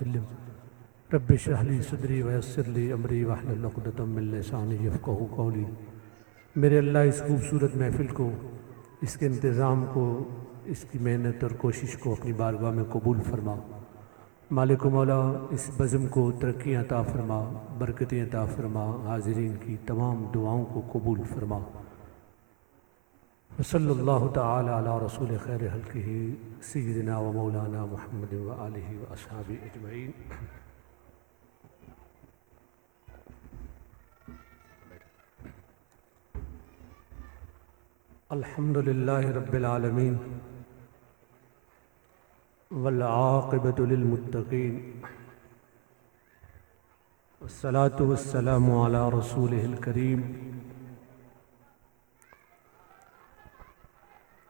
वसल्लम। रब्बि इश्रह ली सदरी वयस्सिर ली अमरी वहलुल उक़दतम मिन लिसानी यफ़क़हू क़ौली। मेरे अल्लाह इस खूबसूरत महफ़िल को, इसके इंतज़ाम को, इसकी मेहनत और कोशिश को अपनी बारगाह में कबूल फरमा। मालिक मौला इस बज़म को तरक्की अता फरमा, बरकतें अता फरमा, हाज़रीन की तमाम दुआओं को कबूल फरमा। सल्लल्लाहु तआला अला रसूल खैर हल्क़िही सय्यिदिना व मौलाना मुहम्मद व आलिहि व अस्हाबी अजमईन। अल्हम्दुलिल्लाहि रब्बिल आलमीन वल आक़िबतु लिल मुत्तक़ीन वस्सलातु वस्सलामु अला रसूलिहिल करीम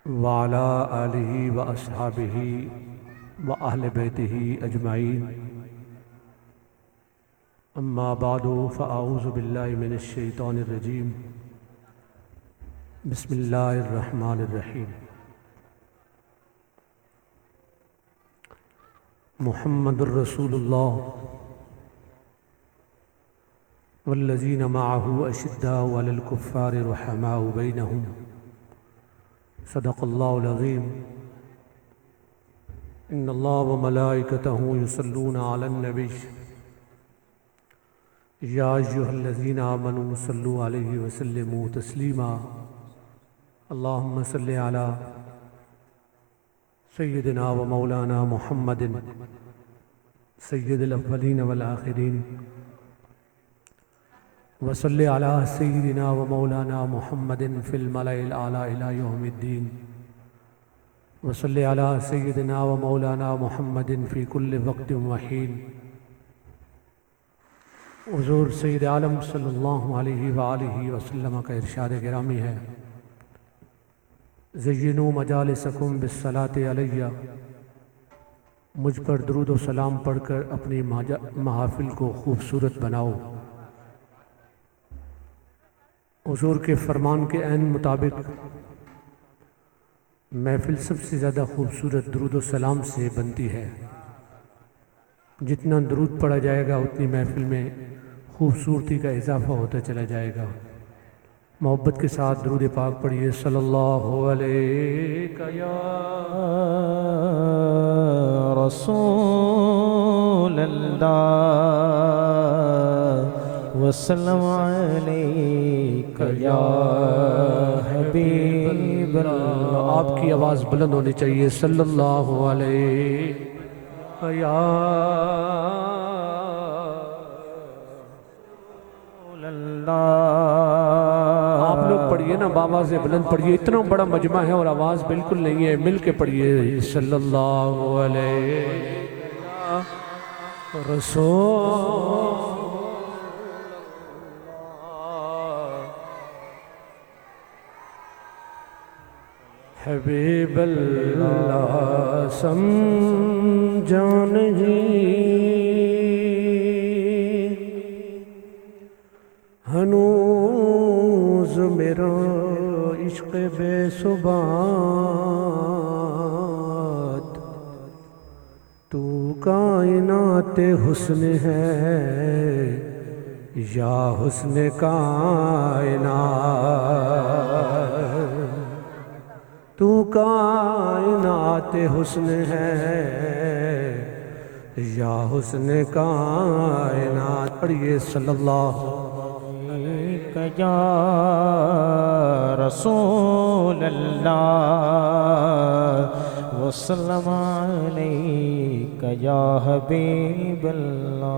व अला आलिहि व अस्हाबिहि व अहले बैतिहि अजमईन। अम्मा बादु फ़अऊज़ु बिल्लाहि मिनश शैतानिर रजीम। बिस्मिल्लाहिर रहमानिर रहीम। मुहम्मदुर रसूलुल्लाह वल्लज़ीना मअहू अशिद्दाउ अलल कुफ़्फ़ारि रुहमाउ बैनहुम। सदक़ल्लाहुल अज़ीम। इन्नल्लाह व मलाइकतहू युसल्लूना अलन नबी या अय्युहल्लज़ीना आमनू सल्लू अलैहि व सल्लिमू तस्लीमा। अल्लाहुम्मा सल्लि अला सय्यिदिना व मौलाना मुहम्मदिन सय्यिदिल अव्वलीन वल आखिरीन व सल्लि अला सय्यिदिना व मौलाना मुहम्मदिन फ़िल मलाइल आला इला यौमिद्दीन व सल्लि अला सय्यिदिना व मौलाना मुहम्मदिन फ़ी कुल्लि वक़्तिन व हीन। हुज़ूर सय्यद आलम सल्लल्लाहु अलैहि व आलिहि वसल्लम का इरशाद गिरामी है, ज़य्यिनू मजालिसकुम बिस्सलाति अलैया। मुझ पर दुरूद व सलाम पढ़कर अपनी महफ़िल को खूबसूरत बनाओ। हुज़ूर के फरमान के ऐन मुताबिक महफ़िल सबसे ज़्यादा खूबसूरत दुरूद व सलाम से बनती है। जितना दुरूद पढ़ा जाएगा उतनी महफ़िल में खूबसूरती का इजाफ़ा होता चला जाएगा। मोहब्बत के साथ दुरूद पाक पढ़िए। सल्लल्लाहु अलैका या रसूलल्लाह वसल्लम अलैका या हबीबल्लाह। आपकी आवाज़ बुलंद होनी चाहिए। सल्लल्लाहु अलैका या आप लोग पढ़िए ना, बाबा से बुलंद पढ़िए। इतना बड़ा मजमा है और आवाज़ बिल्कुल नहीं है, मिल के पढ़िए। सल्लल्लाहु अलैहि रसूल हबीबल्लाह समझा नहीं हनूज़ मेरा इश्क़ बेसुबात। तू कायनात हुस्न है या हुस्न कायनात। तू कायनात हुस्न है या हुस्न कायनात। पढ़िए सल्लल्लाहु या रसूलल्लाह वसल्लम अलैका या हबीबल्लाह।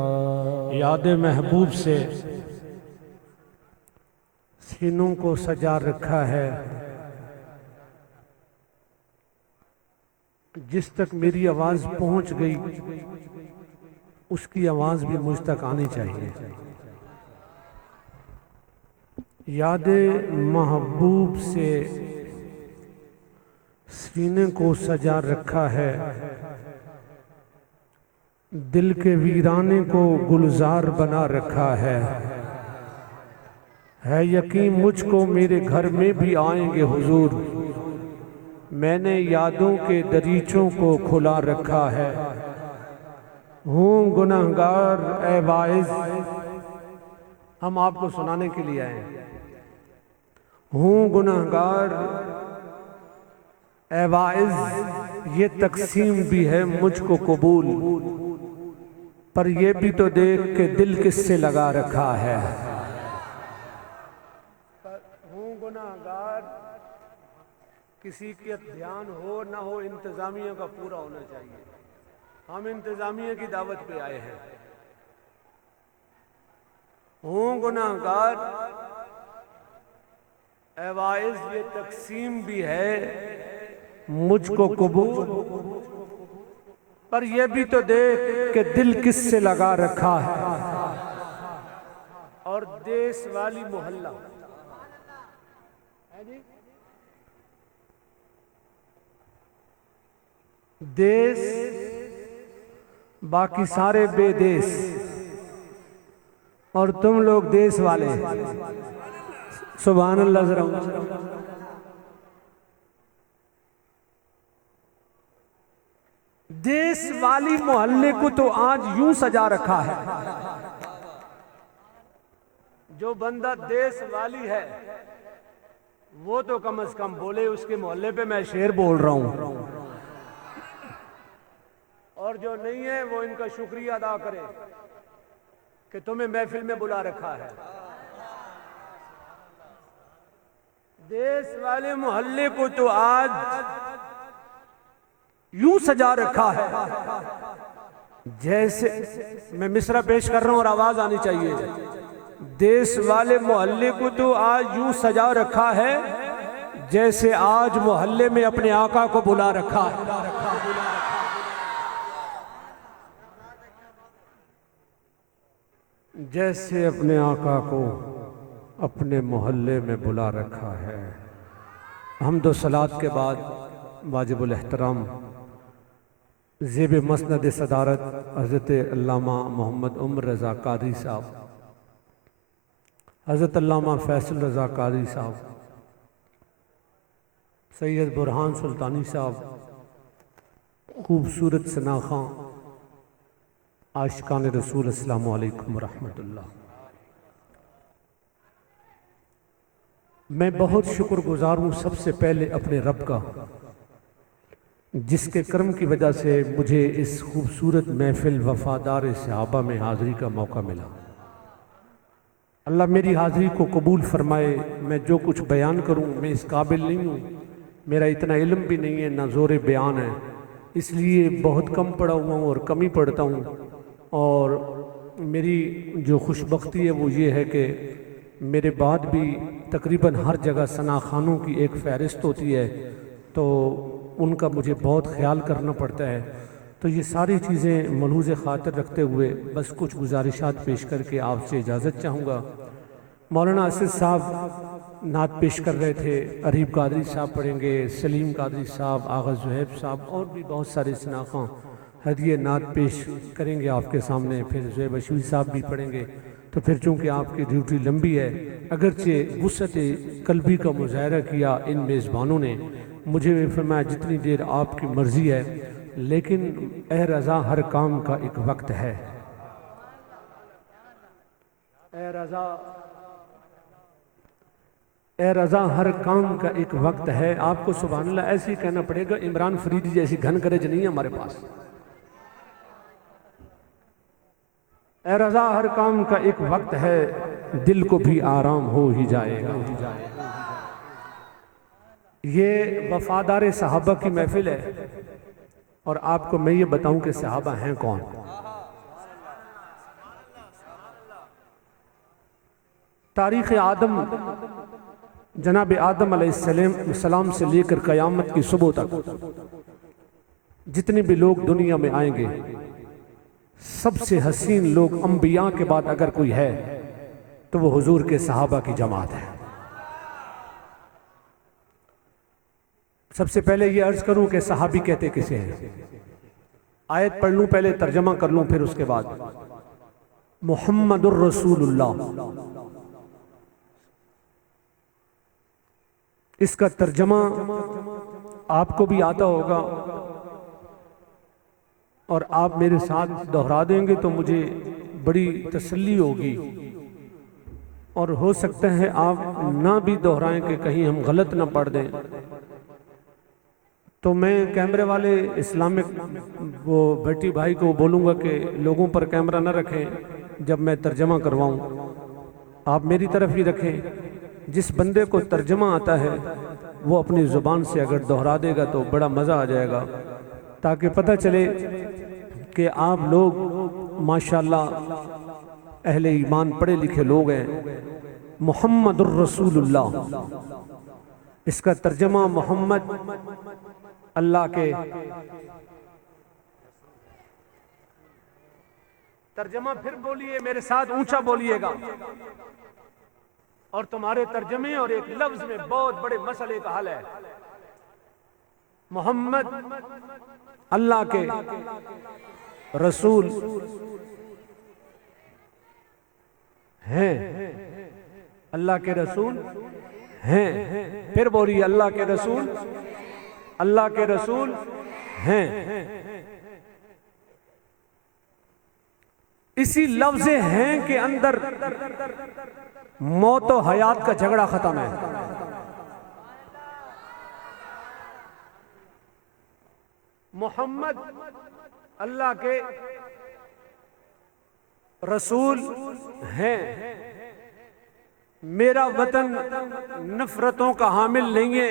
याद महबूब से सीनों को सजा रखा है। जिस तक मेरी आवाज़ पहुंच गई उसकी आवाज़ भी मुझ तक आनी चाहिए। याद महबूब से सीने को सजा रखा है। दिल के वीराने को गुलजार बना रखा है यकीन मुझको मेरे घर में भी आएंगे हुजूर। मैंने यादों के दरीचों को खुला रखा है। हूँ गुनहगार ए वाइज, हम आपको सुनाने के लिए आए हैं। हूँ गुनहगार ए वाइज, ये तकसीम भी है मुझको कबूल, पर ये भी तो देख के दिल किससे लगा रखा है। हूँ गुनहगार, किसी के ध्यान हो ना हो, इंतजामिया का पूरा होना चाहिए। हम इंतजामिया की दावत पे आए हैं। हूँ गुनहगार एवाइज, ये तकसीम भी है मुझको कबूल, पर ये भी तो देख के दिल किससे लगा रखा है। और देश वाली मोहल्ला है जी, देश बाकी सारे बेदेश, और तुम लोग देश वाले। सुभान अल्लाह। जरा देश वाली मोहल्ले को तो आज यूं सजा रखा है। जो बंदा देश वाली है वो तो कम से कम बोले उसके मोहल्ले पे मैं शेर बोल रहा हूं, और जो नहीं है वो इनका शुक्रिया अदा करे कि तुम्हें महफिल में बुला रखा है। देश वाले मोहल्ले को तो आज यूं सजा रखा है जैसे, मैं मिसरा पेश कर रहा हूं और आवाज आनी चाहिए। देश वाले मोहल्ले को तो आज यूं सजा रखा है जैसे आज मोहल्ले में अपने आका को बुला रखा है। जैसे अपने आका को अपने मोहल्ले में बुला रखा है। हम्दो सलात के बाद वाजिबुल एहतराम ज़ेब मसनद सदारत हज़रत अल्लामा मोहम्मद उमर रज़ा क़ादरी साहब, हज़रत अल्लामा फैसल रज़ा क़ादरी साहब, सैयद बुरहान सुल्तानी साहब, खूबसूरत सना खां, आशिकान रसूल, अस्सलामु अलैकुम रहमतुल्लाह। मैं बहुत शुक्रगुजार हूँ सबसे पहले अपने रब का, जिसके कर्म की वजह से मुझे इस खूबसूरत महफिल वफादार सहाबा में हाज़िरी का मौका मिला। अल्लाह मेरी हाज़िरी को कबूल फरमाए। मैं जो कुछ बयान करूँ मैं इस काबिल नहीं हूँ, मेरा इतना इल्म भी नहीं है, ना ज़ोर बयान है, इसलिए बहुत कम पढ़ा हुआ हूँ और कम ही पढ़ता हूँ। और मेरी जो खुशबख्ती है वो ये है कि मेरे बाद भी तकरीबन हर जगह सना खानों की एक फ़हरिस्त होती है, तो उनका मुझे बहुत ख्याल करना पड़ता है। तो ये सारी चीज़ें मलहूज़ ख़ातिर रखते हुए बस कुछ गुजारिशात पेश करके आपसे इजाज़त चाहूँगा। मौलाना असद साहब नात पेश कर रहे थे, अरीब कादरी साहब पढ़ेंगे, सलीम कादरी साहब, आगा ज़ुहैब साहब और भी बहुत सारे सनाख़ा हदिये नात पेश करेंगे आपके सामने। फिर ज़ुहैब अशूरी साहब भी पढ़ेंगे। तो फिर चूँकि आपकी ड्यूटी लंबी है, अगरचे वुसअत क़ल्बी का मुज़ाहरा किया इन मेज़बानों ने, मुझे भी फरमाया जितनी देर आपकी मर्ज़ी है, लेकिन ए रज़ा हर काम का एक वक्त है। ए रज़ा हर काम का एक वक्त है। आपको सुभान अल्लाह ऐसे ही कहना पड़ेगा, इमरान फरीदी जैसी घन गरज नहीं है हमारे पास। ए रज़ा हर काम का एक वक्त है, दिल को भी आराम हो ही जाएगा। ये वफादार सहाबा की महफिल है, और आपको मैं ये बताऊं कि सहाबा हैं कौन। तारीख़ आदम, जनाब आदम अलैहिस्सलाम से लेकर क़यामत की सुबह तक जितने भी लोग दुनिया में आएंगे, सबसे हसीन लोग अंबिया के बाद अगर कोई है तो वो हुजूर के सहाबा की जमात है। सबसे पहले ये अर्ज करूं कि सहाबी कहते किसे हैं। आयत पढ़ लूं, पहले तर्जमा कर लूं, फिर उसके बाद मुहम्मदुर रसूलुल्लाह, इसका तर्जमा आपको भी आता होगा। और आप मेरे साथ दोहरा देंगे तो मुझे बड़ी तसल्ली होगी, और हो सकता है आप ना भी दोहराएं कि कहीं हम गलत ना पढ़ दें। तो मैं कैमरे वाले इस्लामिक वो बेटी भाई को बोलूँगा कि लोगों पर कैमरा ना रखें जब मैं तर्जमा करवाऊँ, आप मेरी ही रखें। जिस बंदे को तर्जमा आता है वो अपनी ज़ुबान से अगर दोहरा देगा तो बड़ा मज़ा आ जाएगा, ताकि पता चले कि आप लोग माशाल्लाह अहले ईमान पढ़े लिखे लोग हैं। मुहम्मदुर रसूलुल्लाह, इसका तर्जमा मोहम्मद अल्लाह के, तर्जमा फिर बोलिए मेरे साथ, ऊंचा बोलिएगा, और तुम्हारे तर्जमे और एक लफ्ज में बहुत बड़े मसले का हल है। मोहम्मद अल्लाह के रसूल हैं, अल्लाह के रसूल हैं। फिर बोलिए अल्लाह के रसूल, अल्लाह के रसूल हैं। इसी लफ्ज़ हैं के अंदर मौत और हयात का झगड़ा खत्म है। मोहम्मद अल्लाह के रसूल हैं। मेरा वतन नफरतों का हामिल नहीं है,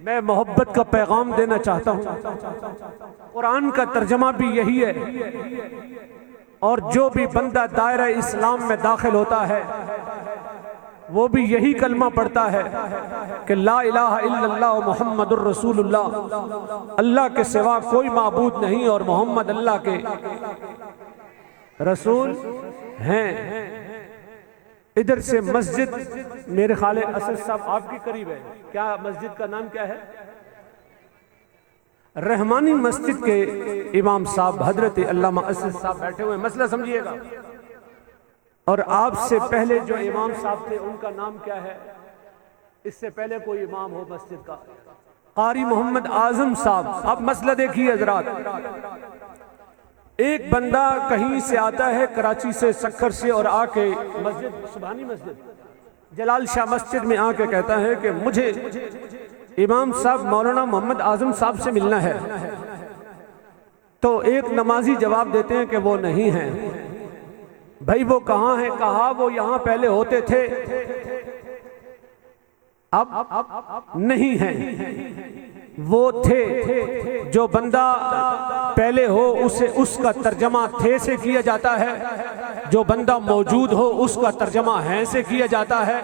मैं मोहब्बत का पैगाम देना चाहता हूं। कुरान का तर्जमा भी यही है, और जो भी बंदा दायरा इस्लाम में दाखिल होता है वो भी यही कलमा पढ़ता है कि ला इलाहा इल्लल्लाह मुहम्मदुर रसूलुल्लाह, अल्लाह के सिवा कोई माबूद नहीं और मोहम्मद अल्लाह के रसूल हैं। इधर से मस्जिद मेरे ख्याल असद साहब आपके करीब है, क्या मस्जिद का नाम क्या है? रहमानी मस्जिद के इमाम साहब हजरत अल्लामा असद साहब बैठे हुए, मसला समझिएगा। और आपसे पहले जो इमाम साहब थे उनका नाम क्या है? इससे पहले कोई इमाम हो मस्जिद का, कारी मोहम्मद आजम साहब। अब मसला देखिए हजरात, एक बंदा कहीं से आता है, कराची से, सक्खर से, और आके मस्जिद सुभानी मस्जिद जलाल शाह मस्जिद में आके कहता है कि मुझे इमाम साहब मौलाना मोहम्मद आजम साहब से मिलना है। तो एक नमाजी जवाब देते हैं कि वो नहीं है। भाई वो कहाँ है? कहा वो यहाँ पहले होते थे, अब नहीं है। वो थे, जो बंदा पहले हो उसे उसका तर्जमा थे से किया जाता है, जो बंदा मौजूद हो उसका तर्जमा हैं से किया जाता है।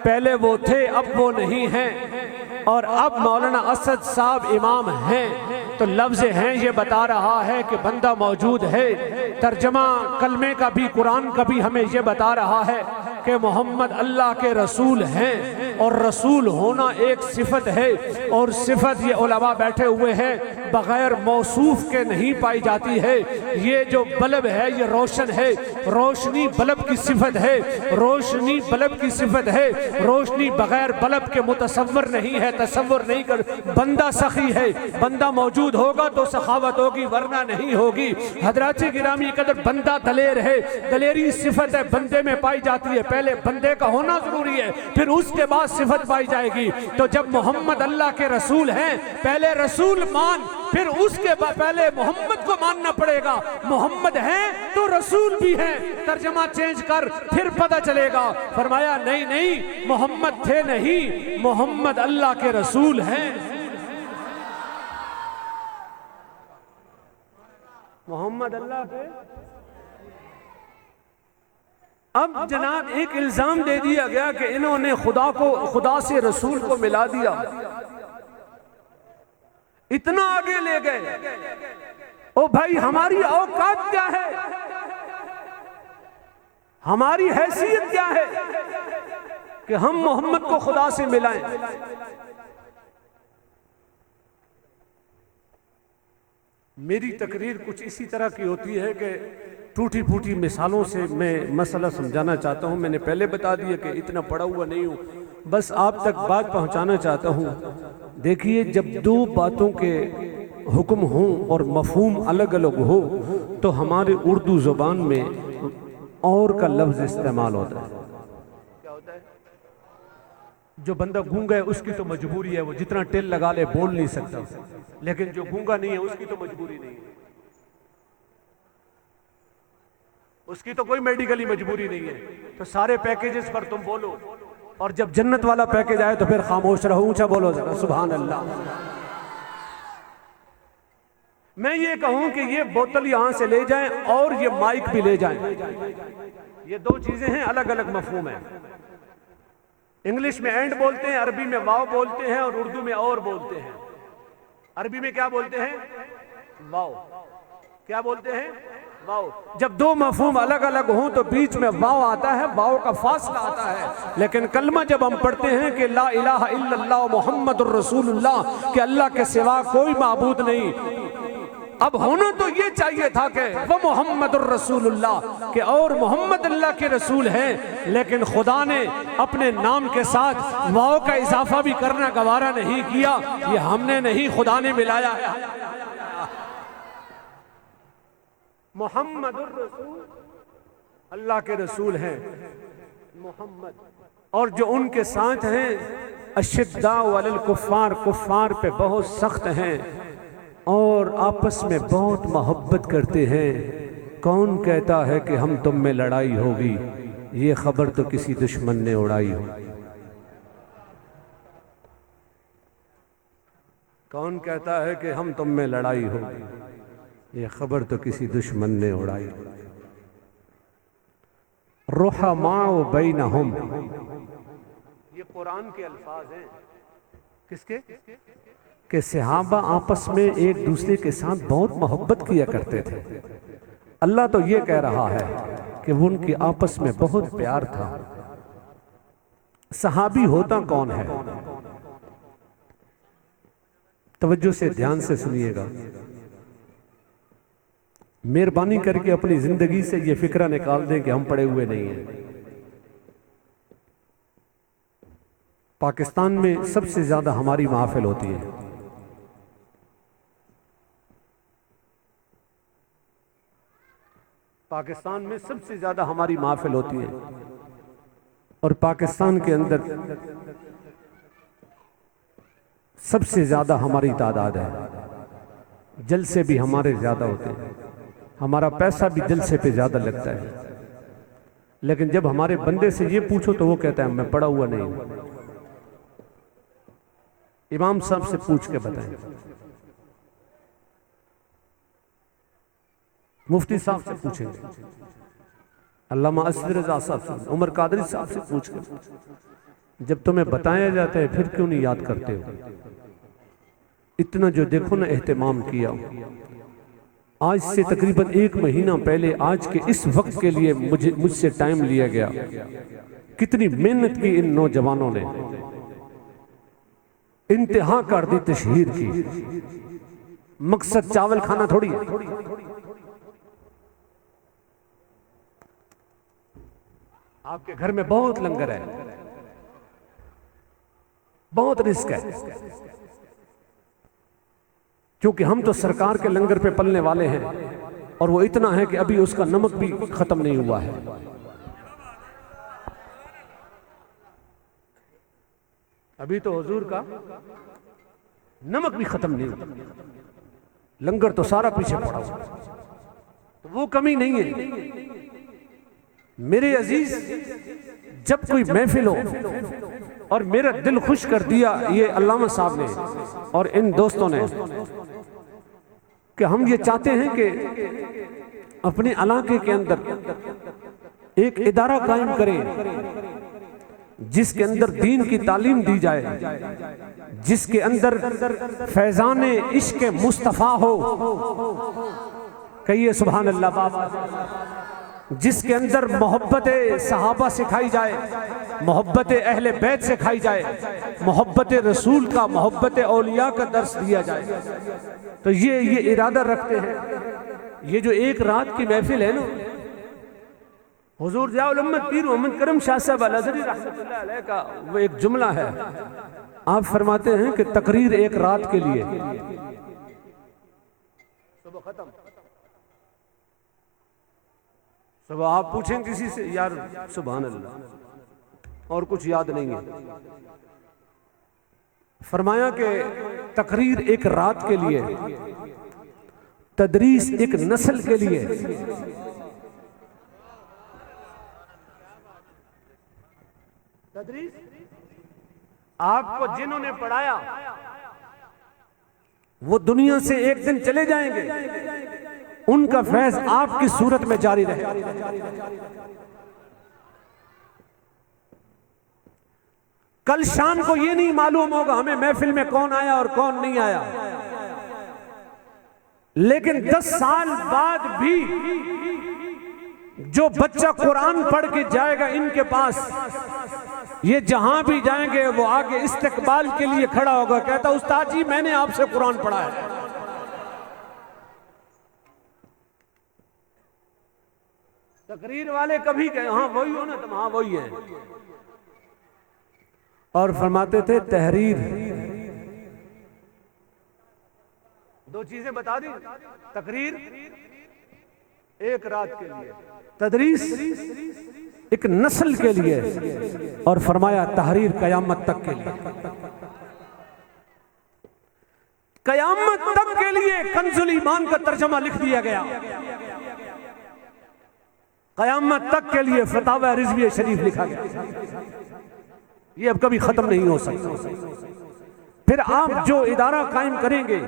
पहले वो थे, अब वो नहीं हैं, और अब मौलाना असद साहब इमाम हैं। तो लफ्ज़ हैं ये बता रहा है कि बंदा मौजूद है। तर्जमा कलमे का भी, कुरान का भी हमें ये बता रहा है कि मोहम्मद अल्लाह के रसूल हैं, और रसूल होना एक सिफत है, और सिफत ये उलमा बैठे हुए हैं बगैर मौसूफ के नहीं पाई जाती है। ये जो बल्ब है ये रोशन है, रोशनी बल्ब की सिफत है, रोशनी बल्ब की सिफत है। रोशनी बगैर बल्ब के मुतसव्वर नहीं है, तसव्वुर नहीं कर। बंदा सखी है, बंदा मौजूद होगा तो सखावत होगी, वरना नहीं होगी। हजरात गिरामी कदर, बंदा दलेर है, दलेरी सिफत है, बंदे में पाई जाती है। पहले बंदे का होना जरूरी है, फिर उसके बाद सिफत पाई जाएगी। तो जब मोहम्मद अल्लाह के रसूल हैं, पहले रसूल मान, फिर उसके बाद पहले मोहम्मद को मानना पड़ेगा। मोहम्मद हैं तो रसूल भी हैं, तर्जमा चेंज कर फिर पता चलेगा। फरमाया नहीं नहीं, मोहम्मद थे नहीं, मोहम्मद अल्लाह के रसूल हैं। मोहम्मद अल्लाह के। अब जनाब एक इल्जाम दे दिया गया कि इन्होंने खुदा से रसूल को मिला दिया, इतना आगे ले गए। ओ भाई, हमारी औकात क्या है, हमारी हैसियत क्या है कि हम मोहम्मद को खुदा से मिलाएं? मेरी तकरीर कुछ इसी तरह की होती है कि टूटी फूटी मिसालों से मैं मसला समझाना चाहता हूं। मैंने पहले बता दिया कि इतना पढ़ा हुआ नहीं हूं, बस आप तक बात पहुंचाना चाहता हूं। देखिए, जब दो बातों के हुक्म हो और मफहूम अलग अलग हो तो हमारे उर्दू ज़ुबान में और का लफ्ज़ इस्तेमाल होता है। क्या होता है? जो बंदा गूंगा है उसकी तो मजबूरी है, वो जितना टेल लगा ले बोल नहीं सकता, लेकिन जो गूंगा नहीं है उसकी तो मजबूरी नहीं है, उसकी तो कोई मेडिकली मजबूरी नहीं है। तो सारे पैकेजेस पर तुम बोलो, और जब जन्नत वाला पैकेज आए तो फिर खामोश रहो, ऊंचा बोलो जरा सुभान अल्लाह। मैं ये कहूं कि ये बोतल यहां से ले जाएं और ये माइक भी ले जाएं, ये दो चीजें हैं, अलग अलग मफहूम है। इंग्लिश में एंड बोलते हैं, अरबी में वाव बोलते हैं और उर्दू में और बोलते हैं। अरबी में क्या बोलते हैं? वाव। क्या बोलते हैं? वाव। जब दो मफहूम अलग अलग हों तो बीच में वाव आता है, वाव का फासला आता है। लेकिन कलमा जब हम पढ़ते हैं कि ला इलाहा इल्लल्लाह मुहम्मदुर रसूलुल्लाह, कि अल्लाह के सिवा कोई माबूद नहीं, अब होना तो ये चाहिए था कि वो मोहम्मदुर रसूलुल्लाह, कि और मोहम्मद अल्लाह के रसूल हैं, लेकिन खुदा ने अपने नाम के साथ वाव का इजाफा भी करना गवारा नहीं किया। ये हमने नहीं, खुदा ने मिलाया। मोहम्मदुर रसूल, अल्लाह के रसूल हैं मोहम्मद, और जो उनके साथ हैं अशिद्दा वलल कुफ्फार, कुफ्फार पे बहुत सख्त हैं और आपस में बहुत मोहब्बत करते हैं। कौन कहता है कि हम तुम में लड़ाई होगी, ये खबर तो किसी दुश्मन ने उड़ाई हो। कौन कहता है कि हम तुम में लड़ाई होगी, ये खबर तो किसी दुश्मन ने उड़ाई। रुहमाउ बैनहुम, ये कुरान के अल्फाज हैं। किसके? कि सहाबा आपस में एक दूसरे के साथ बहुत मोहब्बत किया करते थे। अल्लाह तो ये कह रहा है कि वो उनकी आपस में बहुत प्यार था। सहाबी होता कौन है? तवज्जो से ध्यान से सुनिएगा, मेहरबानी करके अपनी जिंदगी से ये फिक्रा निकाल दें कि हम पड़े हुए नहीं हैं। पाकिस्तान में सबसे ज्यादा हमारी महफिल होती है। पाकिस्तान में सबसे ज्यादा हमारी महफिल होती है, और पाकिस्तान के अंदर सबसे ज्यादा हमारी तादाद है। जलसे भी हमारे ज्यादा होते हैं, हमारा पैसा भी जलसे पे ज्यादा लगता है। लेकिन जब हमारे बंदे से ये पूछो तो वो कहता है मैं पढ़ा हुआ नहीं हूं। इमाम साहब से पूछ के बताएं, मुफ्ती साहब से पूछेंगे, अल्लामा असद रज़ा साहब से, उमर कादरी साहब से पूछ के। जब तुम्हें बताया जाता है फिर क्यों नहीं याद करते हो? इतना जो देखो ना एहतमाम किया। आज से तकरीबन 1 महीना पहले आज के इस वक्त के लिए मुझसे टाइम लिया गया। कितनी मेहनत की इन नौजवानों ने, इंतहा कर दी तशहीर की। मकसद चावल खाना थोड़ी है। आपके घर में बहुत लंगर है, बहुत रिस्क है, क्योंकि हम तो सरकार के लंगर पे पलने वाले हैं, और वो इतना है कि अभी उसका नमक भी खत्म नहीं हुआ है। अभी तो हुजूर का नमक भी खत्म नहीं हुआ, लंगर तो सारा पीछे पड़ा हुआ, तो वो कमी नहीं है। मेरे अजीज, जब कोई महफिल हो और मेरा दिल खुश कर दिया ये अल्लामा साहब ने और इन दोस्तों ने, कि हम ये चाहते हैं कि अपने इलाके के अंदर एक इदारा कायम करें जिसके अंदर दीन की तालीम दी जाए, जिसके अंदर फैजान इश्क मुस्तफ़ा हो, कहिए सुभान अल्लाह बाबा, जिसके अंदर मोहब्बत सहाबा सिखाई जाए, मोहब्बत अहले बैत सिखाई जाए, मोहब्बत रसूल का, मोहब्बत औलिया का दर्स दिया जाए। तो ये इरादा रखते हैं। ये जो एक रात की महफिल है ना, हुजूर ज़ियाउल उम्मत पीर मोहम्मद करम शाह साहब अल-अज़हरी रहमतुल्लाह अलैह का वो एक जुमला है। आप फरमाते हैं कि तकरीर एक रात के लिए, तो आप पूछें किसी से, यार सुभान अल्लाह, और कुछ याद नहीं है। फरमाया कि तकरीर एक रात के लिए, तदरीस एक नस्ल के लिए। तदरीस आपको जिन्होंने पढ़ाया वो दुनिया से एक दिन चले जाएंगे, उनका फैज आपकी सूरत में जारी रहे। कल शाम को ये नहीं मालूम होगा हमें महफिल में कौन आया और कौन नहीं आया, लेकिन 10 साल बाद भी जो बच्चा कुरान पढ़ के जाएगा इनके पास, ये जहां भी जाएंगे वो आगे इस्तकबाल के लिए खड़ा होगा, कहता उस्ताद जी मैंने आपसे कुरान पढ़ा है। तकरीर वाले कभी कहे हाँ वही हो ना तुम, हाँ वही है। और फरमाते थे तहरीर, दो चीजें बता दी, तकरीर एक रात के लिए, तदरीस एक नस्ल के लिए, और फरमाया तहरीर कयामत तक के लिए। कयामत तक के लिए कंजुल ईमान का तर्जमा लिख दिया गया, कयामत तक के लिए फतावा रिजवी शरीफ लिखा गया। ये अब कभी खत्म नहीं हो सकता। फिर आप जो इदारा कायम करेंगे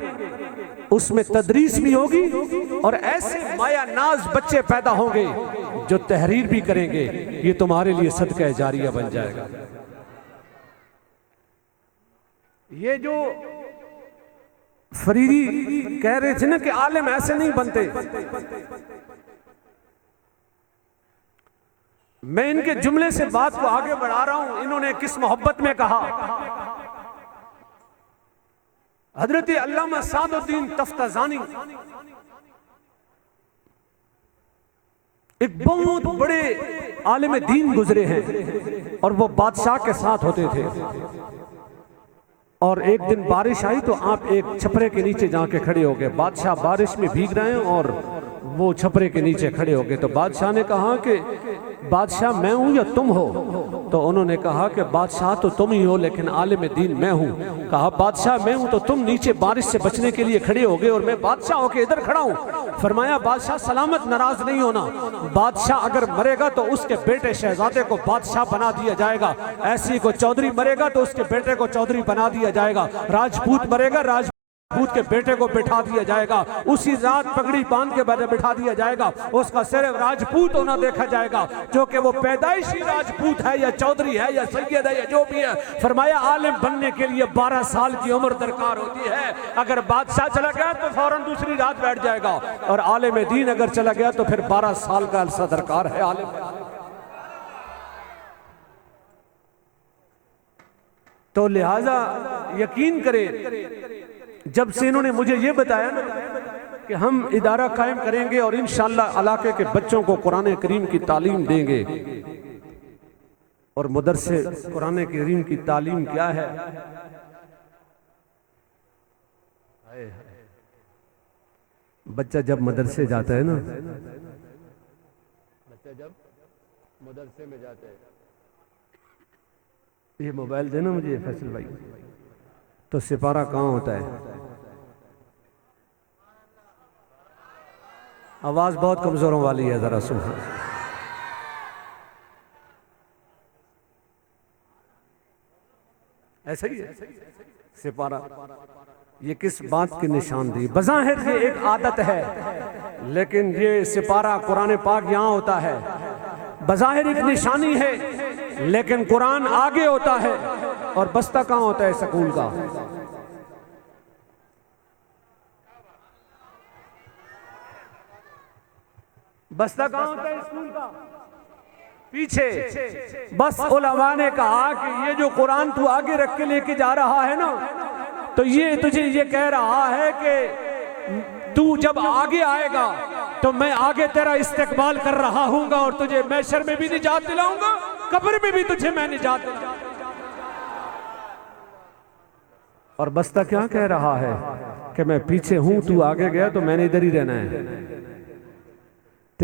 उसमें तदरीस भी होगी और ऐसे माया नाज बच्चे पैदा होंगे जो तहरीर भी करेंगे। ये तुम्हारे लिए सदका जारिया बन जाएगा। ये जो फरीदी कह रहे थे ना कि आलिम ऐसे नहीं बनते, मैं इनके जुमले से बात को आगे बढ़ा रहा हूं। इन्होंने किस मोहब्बत में कहा, हजरत अल्लामा सादुद्दीन तफ्ताजानी एक बहुत बड़े आलिम दीन गुजरे हैं और वो बादशाह के साथ होते थे। और एक दिन बारिश आई तो आप एक छपरे के नीचे जाके खड़े हो गए। बादशाह बारिश में भीग रहे हैं और वो छपरे के नीचे खड़े हो गए। तो बादशाह ने कहा कि बादशाह मैं हूं या तुम हो? तो उन्होंने कहा कि बादशाह तो तुम ही हो लेकिन आलिम दीन मैं हूं। कहा बादशाह मैं हूं तो तुम नीचे बारिश से बचने के लिए खड़े हो गए और मैं बादशाह होके इधर खड़ा हूं। फरमाया बादशाह सलामत, नाराज नहीं होना। बादशाह अगर मरेगा तो उसके बेटे शहजादे को बादशाह बना दिया जाएगा। ऐसी को चौधरी मरेगा तो उसके बेटे को चौधरी बना दिया जाएगा। राजपूत मरेगा, राजपूत के बेटे को बिठा दिया जाएगा। उसी रात पगड़ी बांध के बिठा दिया जाएगा। उसका सिर्फ राजपूत होना देखा जाएगा, जो कि वो पैदाइशी राजपूत है या चौधरी है या सैयद है या जो भी है। फरमाया आलिम बनने के लिए 12 साल की उम्र दरकार होती है। अगर बादशाह चला गया तो फौरन दूसरी रात बैठ जाएगा, और आलिम दीन अगर चला गया तो फिर 12 साल का अरसा दरकार है आलिम। तो लिहाजा यकीन करें, जब से इन्होंने मुझे ये बताया ना कि हम इदारा कायम करेंगे और इंशाअल्लाह इलाके के बच्चों को कुरान करीम की तालीम देंगे, और मदरसे कुरान करीम की तालीम क्या है, बच्चा जब मदरसे जाता है ना, बच्चा जब मदरसे में जाता है, ये मोबाइल देना मुझे फैसल भाई, तो सिपारा कहाँ होता है? आवाज बहुत कमजोरों वाली है, जरा सुन। ऐसा ही है सिपारा। ये किस बात की निशानदेही? बज़ाहिर ये एक आदत है, लेकिन ये सिपारा कुरान पाक यहाँ होता है। बज़ाहिर एक निशानी है, लेकिन कुरान आगे होता है। और बस्ता कहाँ होता है स्कूल का? बस्ता कहाँ होता है स्कूल का? पीछे। बस उलमा ने कहा कि ये जो कुरान तू आगे रख के लेके जा रहा है ना, तो ये तुझे ये कह रहा है कि तू जब आगे आएगा तो मैं आगे तेरा इस्तेकबाल कर रहा हूँगा और तुझे मैशर में भी निजात दिलाऊंगा, कब्र में भी तुझे मैं निजात दिलाऊंगा। और बस्ता क्या कह रहा है कि मैं पीछे हूं, तू आगे गया तो मैंने इधर ही रहना है।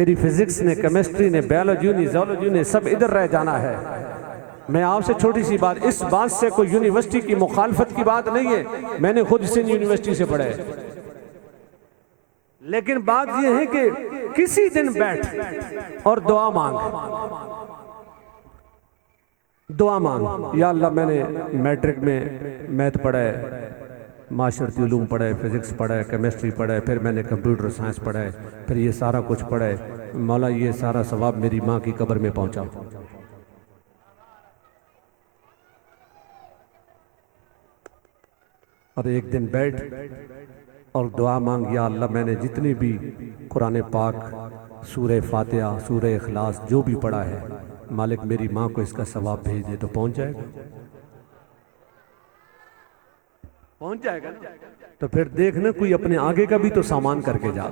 तेरी फिजिक्स ने, केमिस्ट्री ने, बायोलॉजी ने, जोलॉजी ने सब इधर रह जाना है। मैं आपसे छोटी सी बात, इस बात से कोई यूनिवर्सिटी की मुखालफत की बात नहीं है, मैंने खुद सिंध यूनिवर्सिटी से पढ़ा है, लेकिन बात यह है कि किसी दिन बैठ और दुआ मांग, दुआ मांग, या अल्लाह मैंने मैट्रिक में मैथ पढ़ा है, माशरती उलूम पढ़ा है, फिजिक्स पढ़ा है, केमिस्ट्री पढ़ा है, फिर मैंने कंप्यूटर साइंस पढ़ा है, फिर ये सारा कुछ पढ़ा है, मौला ये सारा सवाब मेरी माँ की कब्र में पहुंचा। और एक दिन बैठ और दुआ मांग, या अल्लाह मैंने जितनी भी कुरान पाक, सूरह फातिहा, सूरह इखलास जो भी पढ़ा है, मालिक मेरी माँ को इसका सवाब भेज दे, तो पहुंच जाएगा, पहुंच जाएगा ना। तो फिर देखना कोई अपने आगे का भी तो सामान करके जा।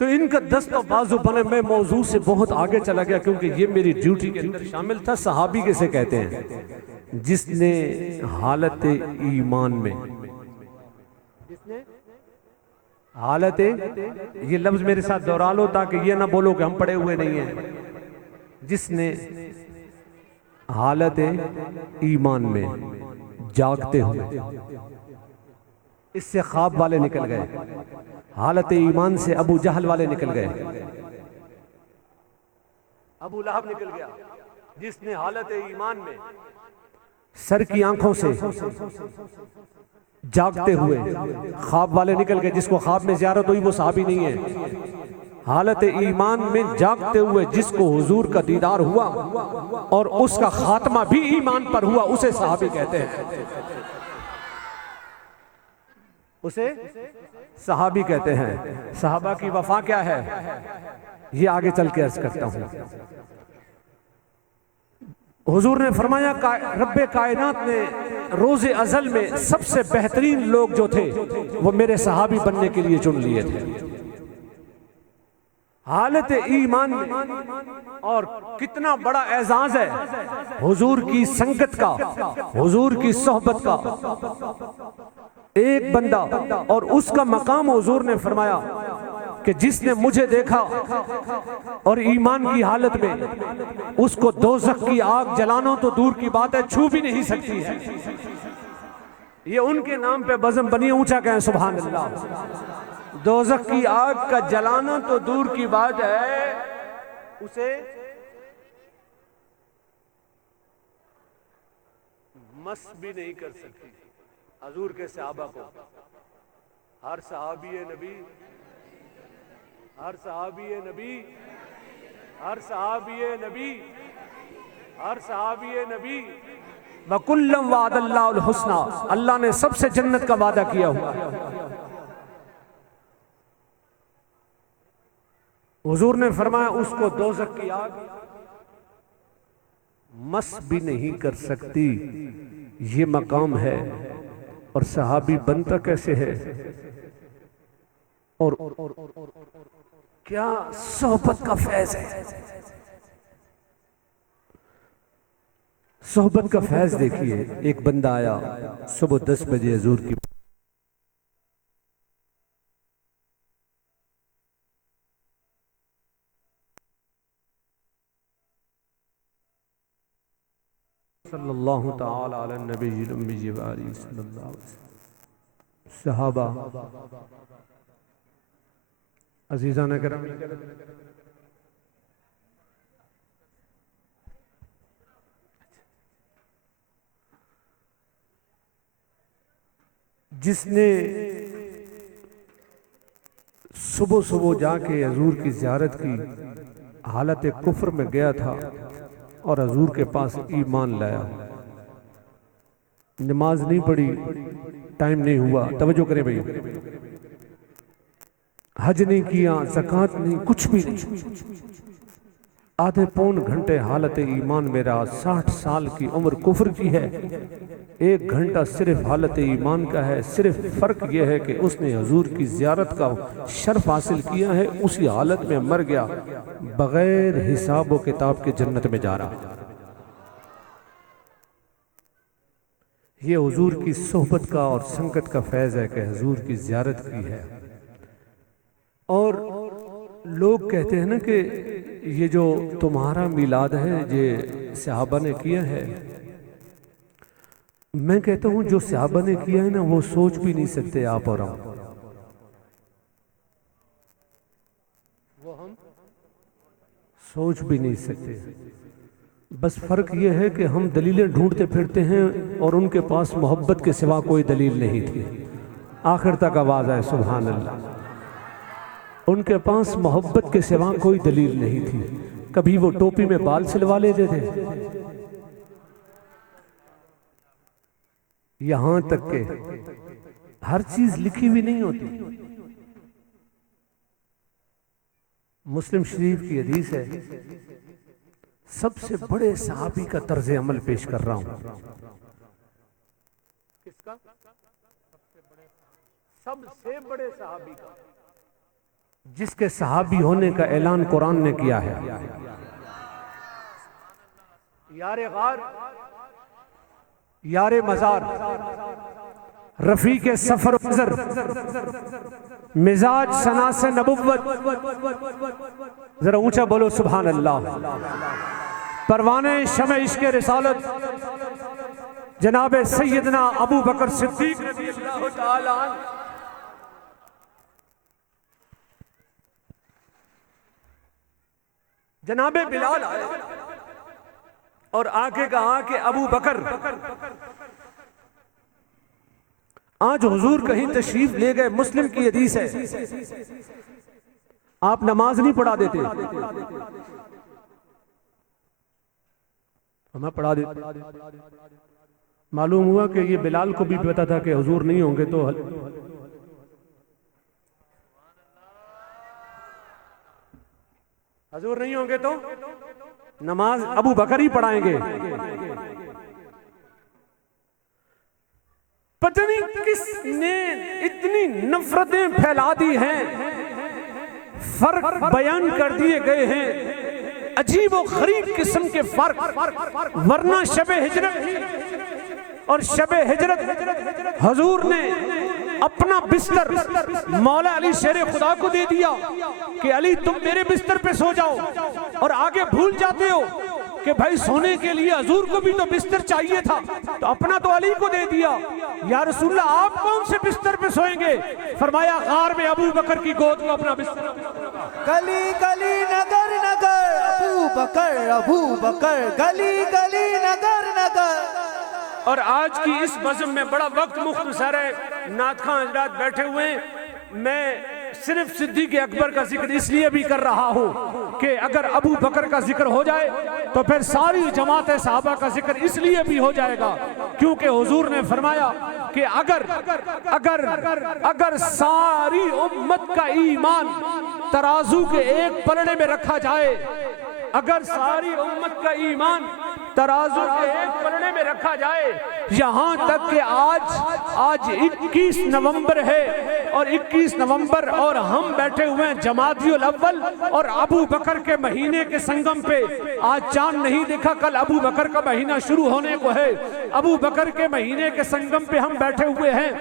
तो इनका दस्त बाजू बने, मैं मौजू से बहुत आगे चला गया क्योंकि ये मेरी ड्यूटी के अंदर शामिल था। सहाबी किसे कहते हैं? जिसने हालत ईमान में, जिसने हालत, ये लफ्ज मेरे साथ दोहरा लो ताकि ये ना बोलो कि हम पढ़े हुए नहीं हैं। जिसने हालत ईमान में जागते हुए, इससे ख्वाब वाले निकल गए, हालत ईमान से अबू जहल वाले निकल गए, अबू लहब निकल गया। जिसने हालत ईमान में सर की आंखों से जागते हुए ख्वाब वाले निकल गए, जिसको ख्वाब में ज़ियारत हुई वो सहाबी नहीं है। हालत ईमान में जागते हुए जिसको हुजूर का दीदार हुआ और उसका खात्मा भी ईमान पर हुआ, उसे सहाबी कहते हैं, उसे सहाबी कहते हैं। सहाबा की वफा क्या है, ये आगे चल के अर्ज करता हूं। हुजूर ने फरमाया, रब्बे कायनात ने रोज़े अज़ल में सबसे बेहतरीन लोग जो थे वो मेरे सहाबी बनने के लिए चुन लिए थे। हालत ईमान में, और कितना बड़ा एजाज है हुजूर की संगत का, हुजूर की सोहबत का। एक बंदा और उसका मकाम, हुजूर ने फरमाया कि जिसने मुझे देखा और ईमान की हालत में, उसको दोज़ख की आग जलाना तो दूर की बात है, छू भी नहीं सकती है। ये उनके नाम पे बज़म बनी, ऊंचा कहें सुभान अल्लाह। दोज़ख की आग का जलाना तो दूर की बात है, उसे मस भी नहीं कर सकती। हुजूर के सहाबा को, हर सहाबी नबी, हर सहाबी नबी, हर सहाबी नबी, हर सहाबी नबी वकुल्लम वादल्लाहुल हुस्ना, अल्लाह ने सबसे जन्नत का वादा किया हुआ। हुजूर ने फरमाया उसको दोज़ख की आग मस भी नहीं कर सकती। ये मकाम है, और सहाबी बनता कैसे है, और क्या सोहबत का फैज है। सोहबत का फैज देखिए। एक बंदा आया सुबह 10 बजे हुजूर की सल्लल्लाहु तआला अला नबील उम्मी व आलिहि सल्लल्लाहु अलैहि वसल्लम। सहाबा अजीज़ान किराम, जिसने सुबह सुबह जाके हुजूर की ज़ियारत की, हालत कुफ्र में गया था और हुजूर के पास ईमान लाया, नमाज नहीं पढ़ी, टाइम नहीं हुआ, तवज्जो करें भाई, हज नहीं किया, ज़कात नहीं, कुछ भी नहीं, आधे पौन घंटे हालत ईमान में रहा। 60 साल की उम्र कुफ्र की है, 1 घंटा सिर्फ हालत ईमान का है। सिर्फ फर्क यह है कि उसने हुजूर की ज़ियारत का शर्फ हासिल किया है, उसी हालत में मर गया, बगैर हिसाब व किताब के जन्नत में जा रहा। ये हुजूर की सोहबत का और संगत का फैज़ है कि हुजूर की ज़ियारत की है। और लोग कहते हैं ना कि ये जो तुम्हारा मिलाद है ये सहाबा ने किया है। मैं कहता हूं जो सहाबा ने किया है ना वो सोच भी नहीं सकते आप और हम। वो हम सोच भी नहीं सकते। बस फर्क ये है कि हम दलीलें ढूंढते फिरते हैं और उनके पास मोहब्बत के सिवा कोई दलील नहीं थी। आखिर तक आवाज आए सुभान अल्लाह। उनके पास मोहब्बत के सिवा कोई दलील नहीं थी। कभी वो टोपी में बाल सिलवा लेते थे, यहां तक के हर चीज लिखी हुई नहीं होती। मुस्लिम शरीफ की हदीस है, सबसे बड़े सहाबी का तर्ज अमल पेश कर रहा हूं। किसका? सबसे बड़े सहाबी का, जिसके सहाबी होने का ऐलान कुरान ने किया है। यारे गार, यारे मजार, रफीक सफर नजर, मिजाज सना से नबुव्वत, जरा ऊंचा बोलो सुभान अल्लाह। परवाने शमे इश्क़ रिसालत जनाब सैयदना अबू बकर सिद्दीक रज़ियल्लाहु ताला अन्हु। जनाबे बिलाल आए और आके कहा कि अबू बकर, आज हुजूर कहीं तशरीफ ले गए। मुस्लिम की हदीस है, आप नमाज नहीं पढ़ा देते, हमें पढ़ा देते। मालूम हुआ कि ये बिलाल को भी पता था कि हुजूर नहीं होंगे तो हुजूर नहीं होंगे तो नमाज अबू बकर ही पढ़ाएंगे। पता नहीं किसने इतनी नफरतें फैला दी हैं, फर्क बयान कर दिए गए हैं, अजीब और गरीब किस्म के फर्क। वरना शबे हिजरत और शबे हिजरत हुजूर ने अपना बिस्तर मौला अली शेर खुदा को दे दिया कि अली तुम मेरे बिस्तर पे सो जाओ, और आगे भूल जाते हो कि भाई सोने के लिए हुजूर को भी तो बिस्तर चाहिए था, तो अपना तो अली को दे दिया। या रसूलल्लाह आप कौन से बिस्तर पे सोएंगे? फरमाया गार में अबू बकर की गोद में अपना बिस्तर। गली गली नगर नगर अबू बकर, गली गली नगर नगर। और आज की इस बज़म में बड़ा वक्त मुख्तसर है, नात खां हज़रात बैठे हुए हैं। मैं सिर्फ सिद्दीक़ अकबर का जिक्र इसलिए भी कर रहा हूं कि अगर अबू बकर का जिक्र हो जाए तो फिर सारी जमात सहाबा का जिक्र इसलिए भी हो जाएगा क्योंकि हुजूर ने फरमाया कि अगर अगर अगर सारी उम्मत का ईमान तराजू के एक पलड़े में रखा जाए, अगर सारी उम्मत का ईमान तराजू के एक पलड़े में रखा जाए, यहां तक कि आज 21 नवंबर है और 21 नवंबर और हम बैठे हुए हैं जमादियुल अव्वल और अबू बकर के महीने के संगम पे। आज चांद नहीं दिखा, कल अबू बकर का महीना शुरू होने को है। अबू बकर के महीने के संगम पे हम बैठे हुए हैं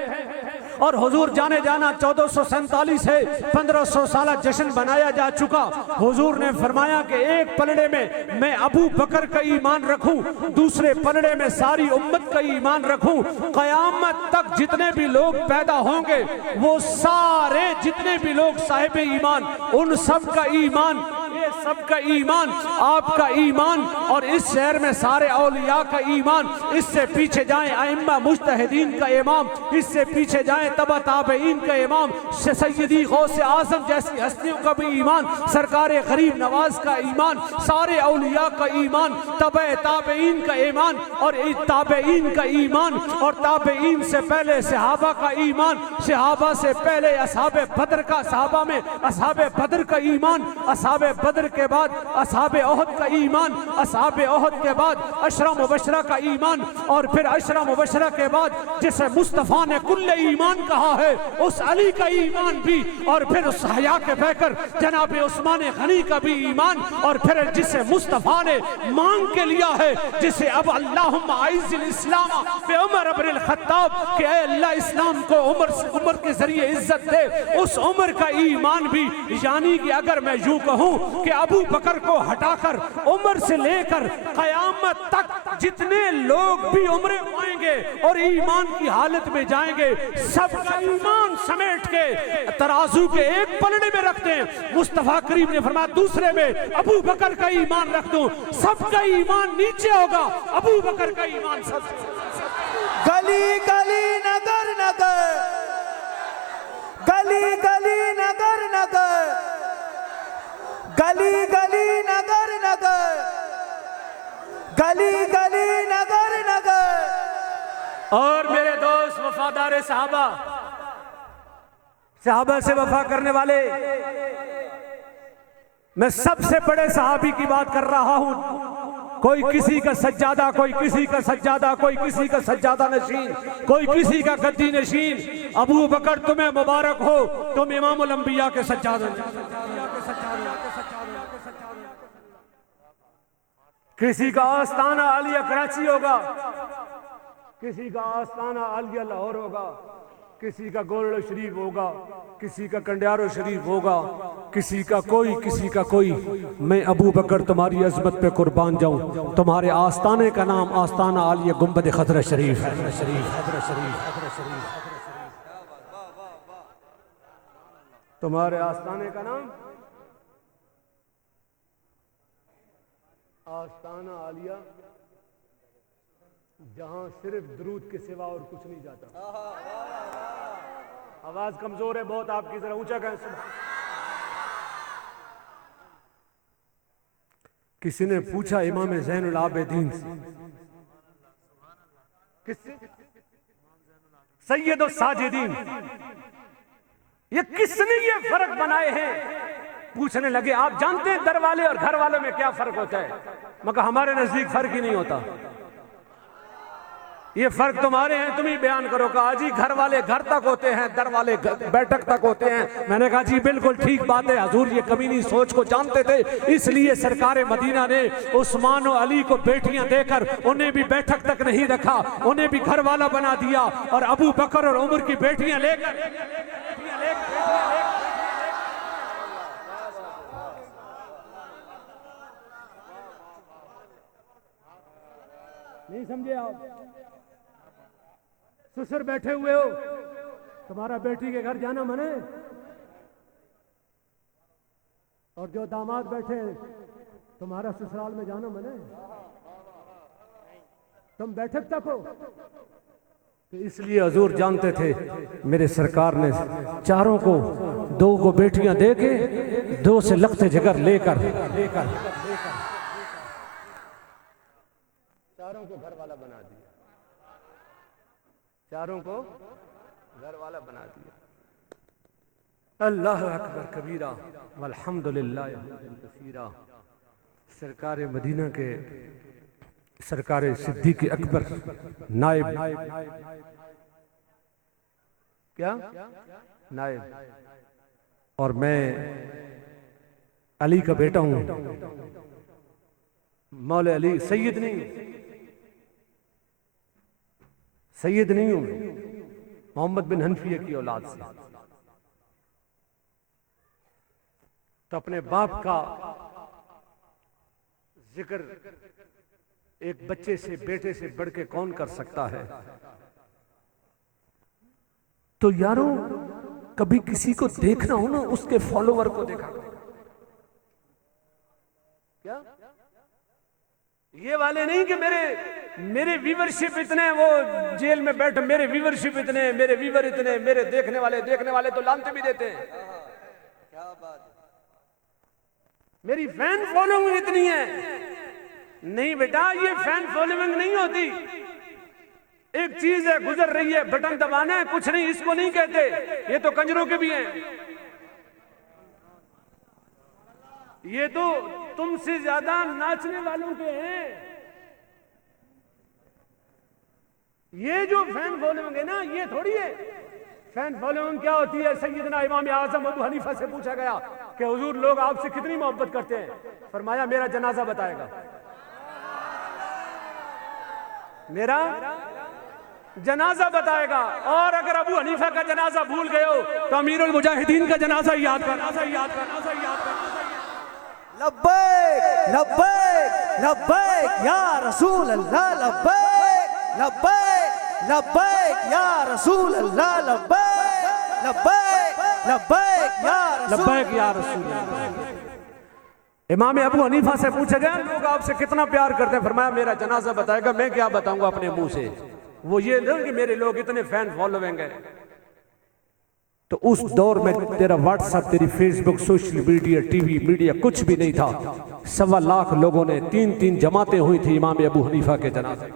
और हुजूर जाने जाना 1447 है, 1500 साल जश्न बनाया जा चुका। हुजूर ने फरमाया कि एक पलड़े में मैं अबू बकर का ईमान रखूं, दूसरे पलड़े में सारी उम्मत का ईमान रखूं। कयामत तक जितने भी लोग पैदा होंगे वो सारे जितने भी लोग साहिब ईमान, उन सब का ईमान, ये सब का ईमान, आपका ईमान और इस शहर में सारे औलिया का ईमान, इससे पीछे जाएं अइम्मा मुज्तहिदीन का इमाम, इससे पीछे जाएं तबा ताबईन का इमाम, सैयदी गौसे आजम जैसी हस्तियों का भी ईमान, सरकार गरीब नवाज का ईमान, सारे औलिया का ईमान, तबा ताबईन का ईमान और ताबईन का ईमान, और ताबईन से पहले सहाबा का ईमान, सहाबा से पहले असहाबे बद्र का, सहाबा में असहाबे बद्र का ईमान, असहाबे बद्र बद्र के बाद असहाबे ओहद का ईमान, असहाबे ओहद के बाद अशरा मुबशरा का ईमान, और फिर अशरा मुबशरा के बाद जिसे मुस्तफ़ा ने कुल्ले ईमान कहा है उस अली का ईमान भी, और फिर उस हया के बहकर जनाब उस्मान गनी का भी ईमान, और फिर जिसे मुस्तफ़ा ने मांग के लिया है, जिसे अब अल्लाहुम्मा आइज़िल इस्लाम बे उमर इब्न खत्ताब के अल्लाह इस्लाम को उमर के जरिए इज्जत दे, उस उमर का ईमान भी। यानी कि अगर मैं यूं कहूं कि अबू बकर को हटाकर उमर से लेकर कयामत तक जितने लोग भी उम्रे पाएंगे और ईमान की हालत में जाएंगे, सबका ईमान समेट के तराजू के एक पलड़े में रखते हैं। मुस्तफा करीम ने फरमाया दूसरे में अबू बकर का ईमान रख दूं, सबका ईमान नीचे होगा, अबू बकर का ईमान सबसे। गली गली नगर नगर, गली गली नगर नगर, गली गली नगर नगर, गली गली नगर नगर। और मेरे दोस्त वफादार सहाबा, सहाबा से वफा करने वाले, मैं सबसे बड़े सहाबी की बात कर रहा हूं। कोई किसी का सज्जादा, कोई किसी का सज्जादा, कोई किसी का सज्जादा नशीन, कोई किसी का गद्दी नशीन। अबू बकर तुम्हें मुबारक हो, तुम इमामुल अंबिया के सज्जादा। किसी का आस्ताना आलिया कराची होगा, किसी का आस्ताना आलिया लाहौर होगा, किसी का गोल्ड शरीफ होगा, किसी का कंडियारो शरीफ होगा, किसी का कोई। मैं अबू बकर तुम्हारी अजमत पे कुर्बान जाऊं। तुम्हारे आस्ताने का नाम आस्ताना आलिया गुंबद खदरा शरीफ है। तुम्हारे आस्ताने का नाम आस्ताना आलिया, जहां सिर्फ दरूद के सिवा और कुछ नहीं जाता। आवाज कमजोर है बहुत आपकी, जरा ऊंचा करें। किसी ने पूछा इमाम ज़ैनुल आबिदीन से, किससे? सैयद साजिदीन, ये किसने ये फर्क बनाए हैं? पूछने लगे आप जानते हैं दर वाले और घर वालों में क्या फर्क होता है? मैं कहा हमारे नजदीक फर्क ही नहीं होता। ये फर्क तुम्हारे हैं, तुम ही बयान करो। कहा जी घर वाले घर तक होते हैं, दर वाले बैठक तक होते हैं। मैंने कहा जी बिल्कुल ठीक बात है हजूर, ये कमीनी सोच को जानते थे, इसलिए सरकार मदीना ने उस्मान और अली को बेटियां देकर उन्हें भी बैठक तक नहीं रखा, उन्हें भी घर वाला बना दिया, और अबू बकर और उमर की बेटियां लेकर नहीं समझे आप? ससुर बैठे हुए हो, तुम्हारा बेटी के घर जाना मने, और जो दामाद बैठे तुम्हारा ससुराल में जाना मने, तुम बैठक तक हो। तो इसलिए हजूर जानते थे मेरे सरकार ने चारों को, दो को बेटियां दे के, दो से लखते जिगर लेकर चारों को घर वाला बना दिया, चारों को घर वाला बना दिया। अल्लाह अकबर कबीरा वल्हम्दुलिल्लाह कसीरा। सरकार मदीना के सरकार सिद्दीक़ अकबर नायब, क्या नायब, और मैं अली का बेटा हूं। मौला अली सैयद नहीं हूं, मोहम्मद बिन हनफिया की औलाद से। तो अपने बाप का जिक्र एक बच्चे से, बेटे से बढ़ के कौन कर सकता है? तो यारों कभी किसी को देखना हो ना, उसके फॉलोवर को देखा करो। क्या ये वाले नहीं कि मेरे व्यूवरशिप इतने, वो जेल में बैठे मेरे व्यूवरशिप इतने, मेरे व्यूवर इतने, मेरे देखने वाले तो लानते भी देते हैं। क्या बात, मेरी फैन फॉलोइंग इतनी है। नहीं बेटा, ये फैन फॉलोइंग नहीं होती। एक चीज है, गुजर रही है, बटन दबाना है, कुछ नहीं, इसको नहीं कहते। ये तो कंजरों के भी हैं। ये तो तुमसे ज्यादा नाचने वालों के हैं। ये जो फैन फॉलोइंग है ना, ये थोड़ी है। फैन फॉलोइंग क्या होती है? सैयदना इमाम आजम अबू हनीफा से पूछा गया कि हुजूर लोग आपसे कितनी मोहब्बत करते हैं? फरमाया मेरा जनाजा बताएगा, मेरा जनाजा बताएगा। और अगर अबू हनीफा का जनाजा भूल गए हो तो अमीरुल मुजाहिदीन का जनाजा याद करना। लब्बैक लब्बैक लब्बैक या रसूल अल्लाह, लब्बैक लब्बैक लब्बैक या रसूल अल्लाह, लब्बैक लब्बैक लब्बैक या रसूल अल्लाह। इमाम अबू हनीफा से पूछा गया लोग आपसे कितना प्यार करते हैं? फरमाया मेरा जनाजा बताएगा। मैं क्या बताऊंगा अपने मुंह से? वो ये नहीं कि मेरे लोग इतने फैन फॉलोइंग हैं। तो उस दौर में तेरा व्हाट्सएप, तेरी Facebook, social media, TV media कुछ भी नहीं था। 1.25 लाख लोगों ने 3-3 जमातें हुई थी इमाम अबू हनीफा के जनाजे।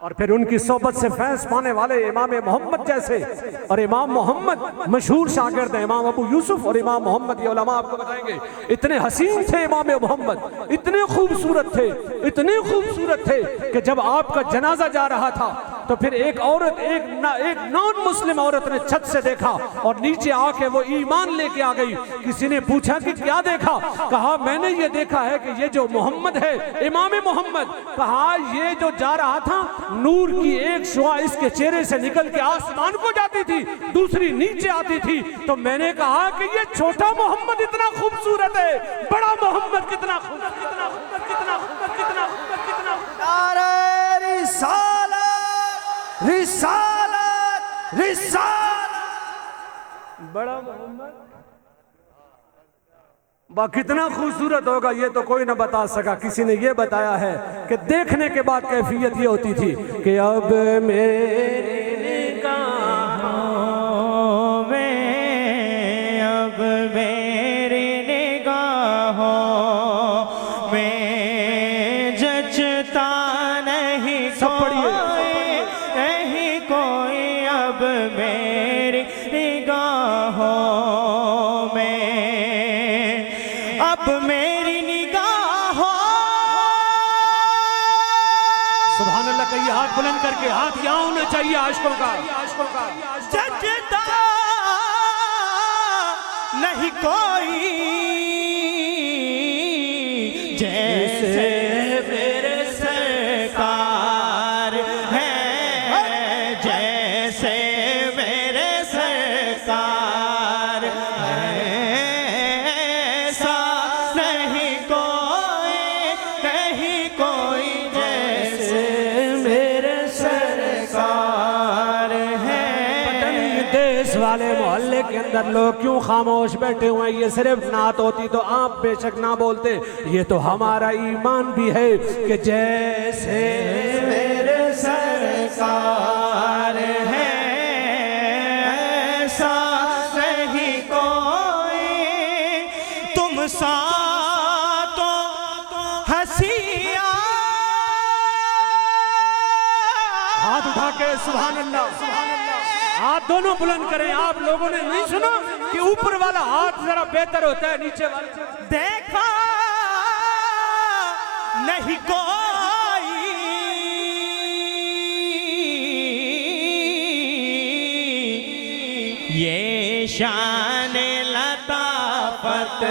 और फिर उनकी सोबत से फैज़ पाने वाले इमाम मोहम्मद जैसे, और इमाम मोहम्मद मशहूर शागिर्द हैं इमाम अबू यूसुफ और इमाम मोहम्मद। ये उलमा आपको बताएंगे इतने हसीन थे इमाम मोहम्मद, इतने खूबसूरत थे, इतने खूबसूरत थे कि जब आपका जनाजा जा रहा था तो फिर एक औरत, एक नॉन मुस्लिम औरत ने छत से देखा और नीचे आके वो ईमान लेके आ गई। किसी ने पूछा कि क्या देखा? कहा मैंने ये देखा है कि ये जो मोहम्मद है, इमाम मोहम्मद, कहा ये जो जा रहा था नूर की एक शुआ इसके चेहरे से निकल के आसमान को जाती थी, दूसरी नीचे आती थी। तो मैंने कहा कि ये छोटा मोहम्मद इतना खूबसूरत है, बड़ा मोहम्मद कितना खूबसूरत, कितना खूबसूरत, कितना खूबसूरत, कितना खूबसूरत, कितना नारे रिसालत रिसालत रिसालत, बड़ा मोहम्मद कितना खूबसूरत होगा ये तो कोई ना बता सका। किसी ने ये बताया है कि देखने के बाद कैफियत ये होती थी कि अब मेरी निगाहों में, अब मेरी निगाहों में जचता नहीं कोई, नहीं कोई अब मेरी निगाहों में, अब मेरी निगाहों। सुभान अल्लाह, कहिए हाथ बुलंद करके, हाथ यहाँ होना चाहिए आशिकों का। जचता नहीं कोई जैसे मेरे सरकार है, जैसे मेरे सरकार है, ऐसा नहीं कोई जैसे मेरे सरकार है। देश वाले मोहल्ले के अंदर लोग क्यों खामोश बैठे हुए हैं? ये सिर्फ नात होती तो आप बेशक ना बोलते। ये तो हमारा ईमान भी है कि जैसे मेरे सरकार है, ऐसा नहीं कोई तुम सा तो हसिया। हाथ उठा के सुभान अल्लाह, सुभान अल्लाह, हाथ दोनों बुलंद करें। आप लोगों ने नहीं सुना कि ऊपर वाला हाथ जरा बेहतर होता है नीचे वाला? देखा नहीं कोई ये शान लताफत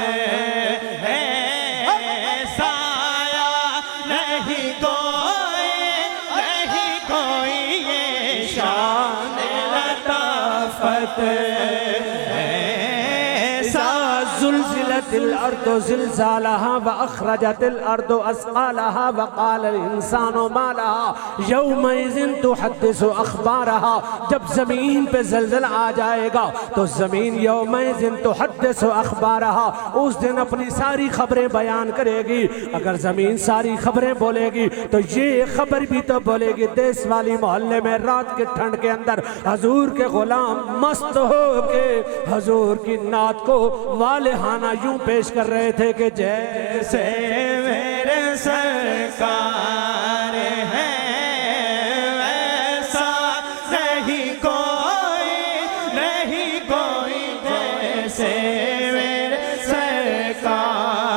है, साया नहीं कोई ये शान लताफत है। ज़ुल्ज़िलतिल अर्दु ज़िलज़ालहा व अख़रजतिल अर्दु अस्क़ालहा व क़ालल इंसानु मा लहा यौमइज़िन तुहद्दिसु अख़बारहा। जब ज़मीन पे ज़लज़ला आ जाएगा तो ज़मीन यौमइज़िन तुहद्दिसु अख़बारहा, उस दिन अपनी सारी खबरें बयान करेगी। अगर ज़मीन सारी खबरें बोलेगी तो ये खबर भी तो बोलेगी। देश वाली मोहल्ले में रात के ठंड के अंदर हजूर के गुलाम मस्त हो के हजूर की नात को वालेहाना यूं पेश कर रहे थे कि जैसे मेरे सरकार है, वैसा नहीं कोई जैसे मेरे सरकार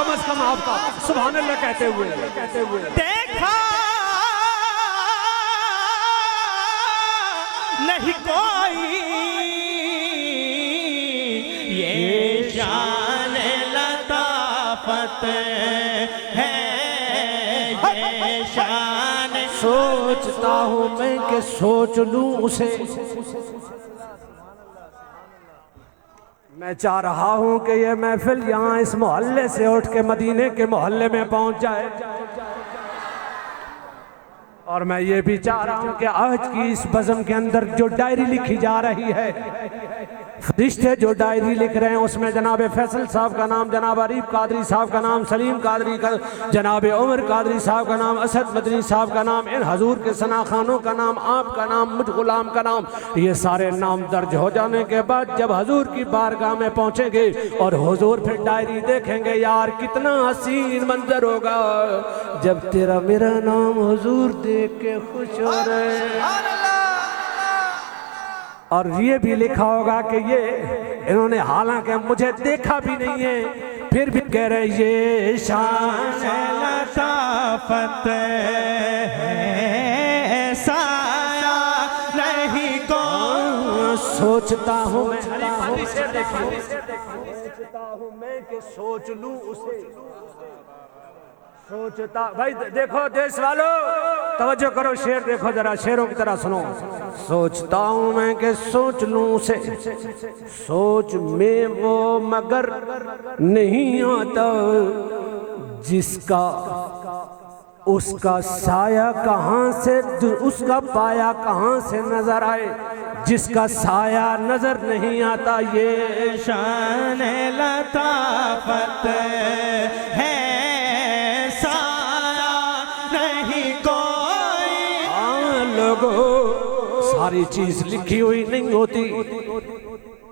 कम से कम आपका सुभान अल्लाह कहते हुए देखा नहीं कोई ये शान लताफत है, ये शान। सोचता हूँ मैं कि सोच लूं उसे, मैं चाह रहा हूँ कि ये महफिल यहाँ इस मोहल्ले से उठ के मदीने के मोहल्ले में पहुँच जाए, और मैं ये भी चाह रहा हूँ कि आज की इस बज़म के अंदर जो डायरी लिखी जा रही है, फरिश्ते जो डायरी लिख रहे हैं उसमें जनाब फैसल साहब का नाम, जनाब अरीफ कादरी साहब का नाम, सलीम कादरी का, जनाब उमर कादरी साहब का नाम, असद मदनी साहब का नाम, इन हजूर के सना खानों का नाम, आपका नाम, मुझ गुलाम का नाम, ये सारे नाम दर्ज हो जाने के बाद जब हजूर की बारगाह में पहुँचेंगे और हुजूर फिर डायरी देखेंगे, यार कितना हसीन मंजर होगा जब तेरा मेरा नाम हुजूर देख के खुश हो रहे। और ये भी लिखा होगा कि ये इन्होंने हालांकि मुझे देखा भी नहीं है फिर भी कह रहे ये शान लताफत है, साया नहीं कौन। सोचता हूँ मैं, सोचता हूँ मैं कि सोच लूं उसे, सोचता। भाई देखो देश वालों, तवज्जो करो, शेर देखो जरा, शेरों की तरह सुनो। सोचता हूँ मैं कि सोच लूं उसे, सोच में वो मगर नहीं आता जिसका उसका साया कहाँ से, उसका पाया कहाँ से नजर आए, जिसका साया नजर नहीं आता। ये शान लताफत है, सारी चीज लिखी हुई नहीं होती।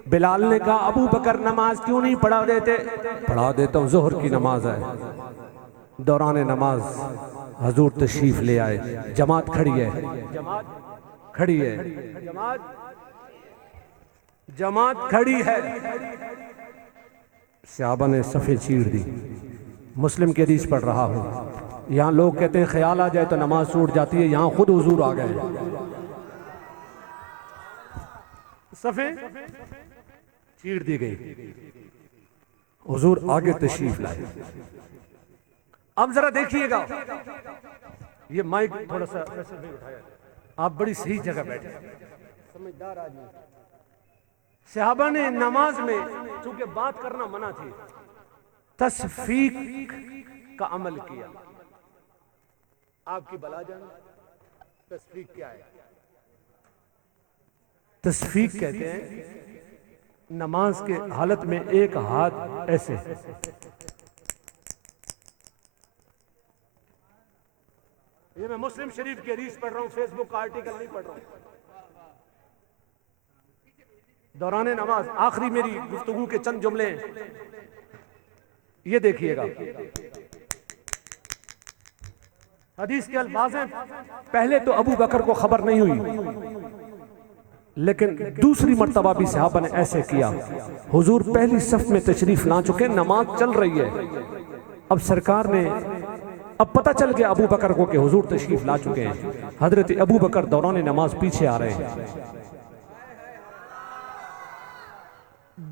बिलाल ने कहा अबू बकर नमाज क्यों नहीं पढ़ा देते? पढ़ा देता हूँ, जोहर की नमाज है, दौरान नमाज हजूर तशरीफ ले आए, जमात खड़ी है, जमात खड़ी है, सहाबा ने सफ़े चीर दी। मुस्लिम की हदीस पढ़ रहा हूँ, यहाँ लोग कहते हैं ख्याल आ जाए तो नमाज छूट जाती है, यहाँ खुद हुजूर आ गए, सफ़े चीर दी गई, हुजूर आगे तशरीफ लाए। अब जरा देखिएगा, ये माइक थोड़ा सा उठाया, आप बड़ी सही जगह बैठे, समझदार आदमी। सहाबा ने नमाज में चूंकि बात करना मना थी, तस्फीक का अमल किया। आपकी भला जान तस्फीक क्या है? तस्फीक कहते हैं नमाज के हालत में एक हाथ ऐसे, ये मैं मुस्लिम शरीफ की हदीस पढ़ रहा हूं, फेसबुक का आर्टिकल नहीं पढ़ रहा हूं। दौरान नमाज आखिरी मेरी गुफ्तगू के चंद जुमले ये देखिएगा। हदीस के अल्फाज हैं, पहले तो अबू बकर को खबर नहीं हुई, लेकिन दूसरी मर्तबा भी सहाबा ने ऐसे किया। हुजूर पहली सफ में तशरीफ ला चुके, नमाज चल रही है। अब सरकार ने, अब पता चल गया अबू बकर को कि हुजूर तशरीफ ला चुके हैं। हजरत अबू बकर दौरान नमाज पीछे आ रहे हैं।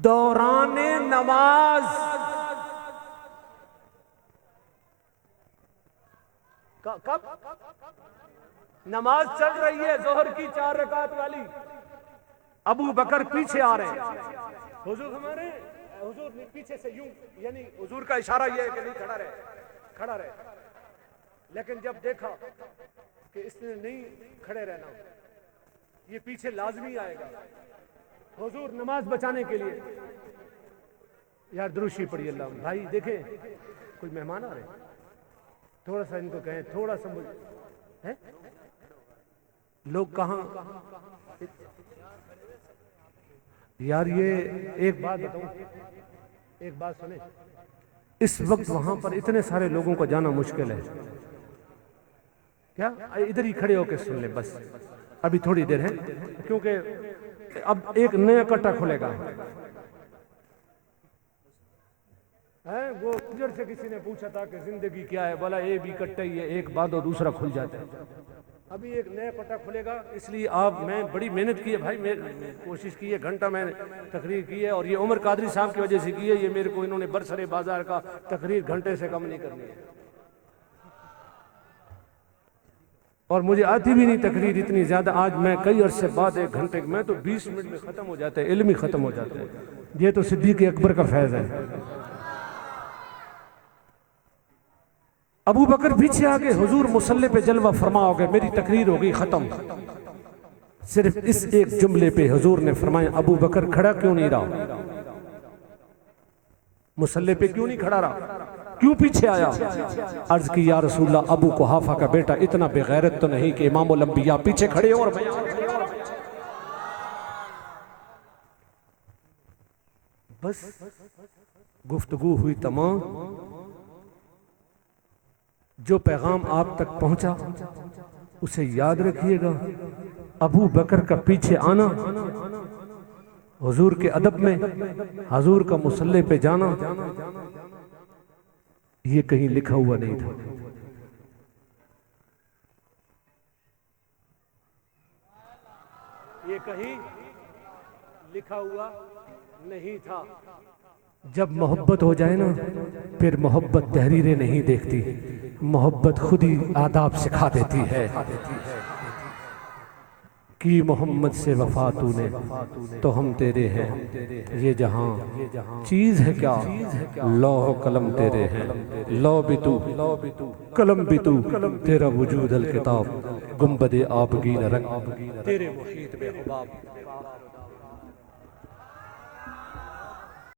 दौरान नमाज कब? नमाज चल रही है जोहर की 4 रकात वाली, अबू बकर पीछे आ रहे हैं। हुजूर हमारे हुजूर पीछे से यूं, यानी हुजूर का इशारा यह है कि नहीं खड़ा रहे। लेकिन जब देखा कि इसने नहीं खड़े रहना, ये पीछे लाजमी आएगा, हुजूर नमाज बचाने के लिए, यार दुरूशी पढ़िए अल्लाह। भाई देखें कोई मेहमान आ रहे हैं, थोड़ा सा इनको कहें, थोड़ा सा है, लोग कहाँ यार। ये एक बात बताऊं, एक बात सुने, इस वक्त वहां पर इतने सारे लोगों को जाना मुश्किल है। क्या इधर ही खड़े होकर सुन ले बस, अभी थोड़ी देर है, क्योंकि अब एक नया कट्टा खुलेगा। है वो उधर से किसी ने पूछा था कि जिंदगी क्या है, बोला ए भी कट्टा ही है, एक बांधो दूसरा खुल जाता है। अभी एक नया पट्टा खुलेगा, इसलिए आप मैं बड़ी मेहनत की है भाई, मैं कोशिश की है, घंटा मैंने तकरीर की है, और ये उमर कादरी साहब की वजह से की है। ये मेरे को इन्होंने बरसरे बाजार का तकरीर घंटे से कम नहीं करनी है, और मुझे आती भी नहीं तकरीर इतनी ज्यादा। आज मैं कई अरसे बाद 1 घंटे में तो 20 मिनट में खत्म हो जाता है, इल्म ही खत्म हो जाता है। ये तो सिद्दीक अकबर का फैज है। अबू बकर पीछे आ गए, हुजूर मुसल्ले पे जलवा फरमाओगे, मेरी तकरीर हो गई खत्म। सिर्फ इस एक जुमले पे हुजूर ने फरमाया, अबू बकर खड़ा क्यों नहीं रहा, मुसल्ले पे क्यों नहीं खड़ा रहा, क्यों पीछे आया? अर्ज की या रसूलल्लाह, अबू कुहाफा का बेटा इतना बेगैरत तो नहीं कि इमामुल अंबिया पीछे खड़े और मैं। बस गुफ्तगू हुई तमाम, जो पैगाम आप तक पहुंचा उसे याद रखिएगा। अबू बकर का पीछे आना, हुजूर के अदब में हुजूर का मुसल्ले पे जाना, ये कहीं लिखा हुआ नहीं था। ये कहीं लिखा हुआ नहीं था। जब मोहब्बत हो जाए ना, फिर मोहब्बत तहरीरें नहीं देखती, मोहब्बत खुद ही आदाब सिखा देती है। कि मोहम्मद से वफा तूने तो हम तेरे हैं, ये जहां चीज है क्या, लौह कलम तेरे हैं, लौ भी तू कलम भी तू, तेरा वजूद अल किताब, गुंबदे आबगी न रंग तेरे मुहीत में हुबाब।